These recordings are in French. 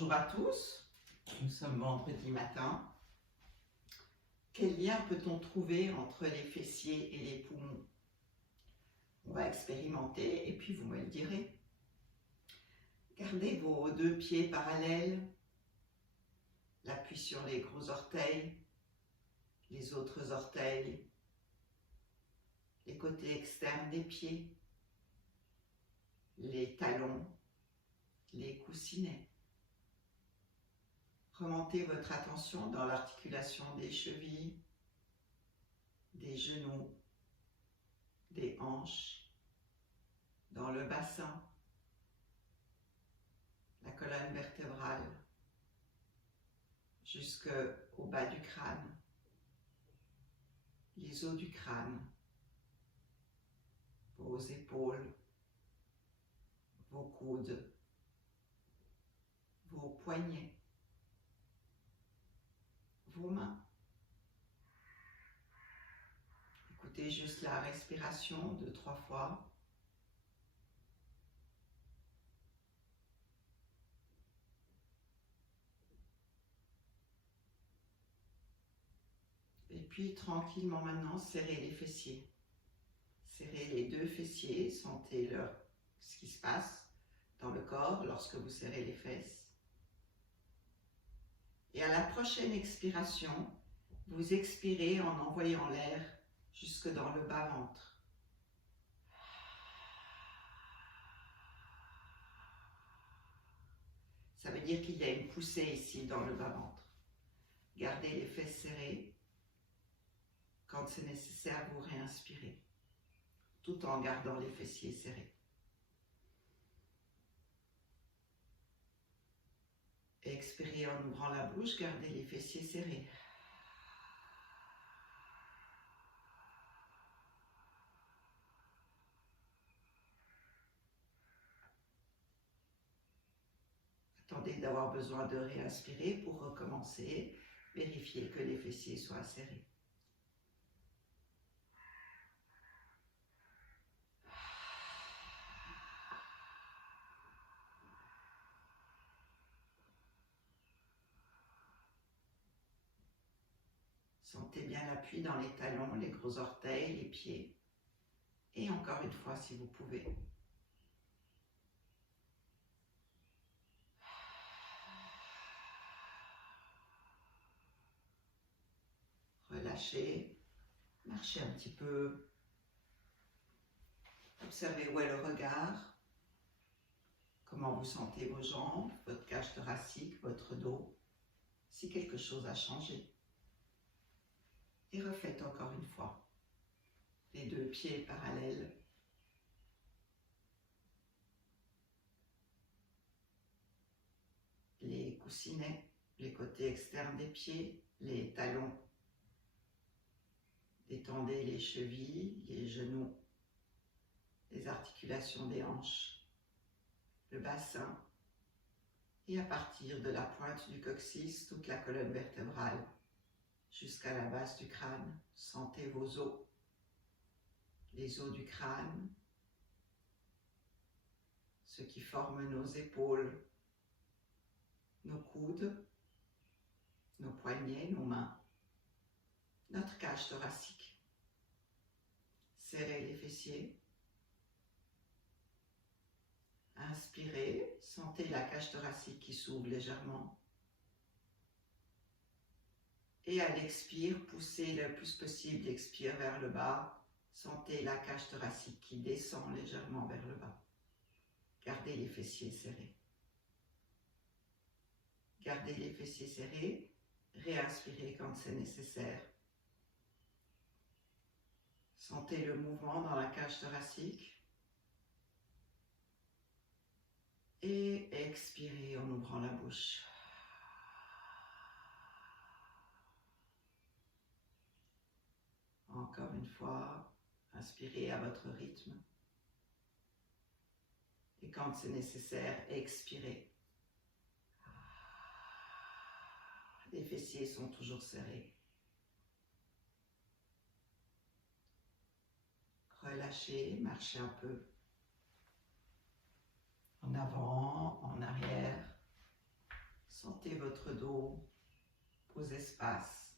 Bonjour à tous, nous sommes vendredi matin. Quel lien peut-on trouver entre les fessiers et les poumons? On va expérimenter et puis vous me le direz. Gardez vos deux pieds parallèles, l'appui sur les gros orteils, les autres orteils, les côtés externes des pieds, les talons, les coussinets. Remontez votre attention dans l'articulation des chevilles, des genoux, des hanches, dans le bassin, la colonne vertébrale, jusqu'au bas du crâne, les os du crâne, vos épaules, vos coudes, vos poignets, vos mains. Écoutez juste la respiration 2-3 fois. Et puis tranquillement maintenant, serrez les fessiers. Serrez les deux fessiers, sentez ce qui se passe dans le corps lorsque vous serrez les fesses. Et à la prochaine expiration, vous expirez en envoyant l'air jusque dans le bas-ventre. Ça veut dire qu'il y a une poussée ici dans le bas-ventre. Gardez les fesses serrées. Quand c'est nécessaire, vous réinspirez, tout en gardant les fessiers serrés. Expirez en ouvrant la bouche, gardez les fessiers serrés. Attendez d'avoir besoin de réinspirer pour recommencer. Vérifiez que les fessiers soient serrés. Sentez bien l'appui dans les talons, les gros orteils, les pieds. Et encore une fois si vous pouvez. Relâchez, marchez un petit peu. Observez où est le regard. Comment vous sentez vos jambes, votre cage thoracique, votre dos. Si quelque chose a changé. Et refaites encore une fois. Les deux pieds parallèles. Les coussinets, les côtés externes des pieds, les talons. Détendez les chevilles, les genoux, les articulations des hanches, le bassin. Et à partir de la pointe du coccyx, toute la colonne vertébrale, jusqu'à la base du crâne, sentez vos os, les os du crâne, ceux qui forment nos épaules, nos coudes, nos poignets, nos mains, notre cage thoracique. Serrez les fessiers. Inspirez, sentez la cage thoracique qui s'ouvre légèrement. Et à l'expire, poussez le plus possible l'expire vers le bas. Sentez la cage thoracique qui descend légèrement vers le bas. Gardez les fessiers serrés. Gardez les fessiers serrés. Réinspirez quand c'est nécessaire. Sentez le mouvement dans la cage thoracique. Et expirez en ouvrant la bouche. Encore une fois, inspirez à votre rythme. Et quand c'est nécessaire, expirez. Les fessiers sont toujours serrés. Relâchez, marchez un peu. En avant, en arrière. dos, aux espaces.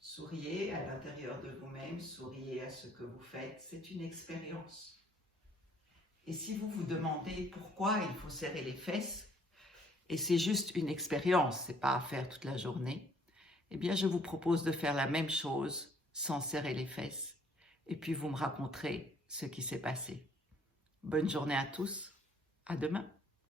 Souriez à l'intérieur de vous-même, souriez à ce que vous faites, c'est une expérience. Et si vous vous demandez pourquoi il faut serrer les fesses, et c'est juste une expérience, c'est pas à faire toute la journée, eh bien je vous propose de faire la même chose sans serrer les fesses, et puis vous me raconterez ce qui s'est passé. Bonne journée à tous, à demain.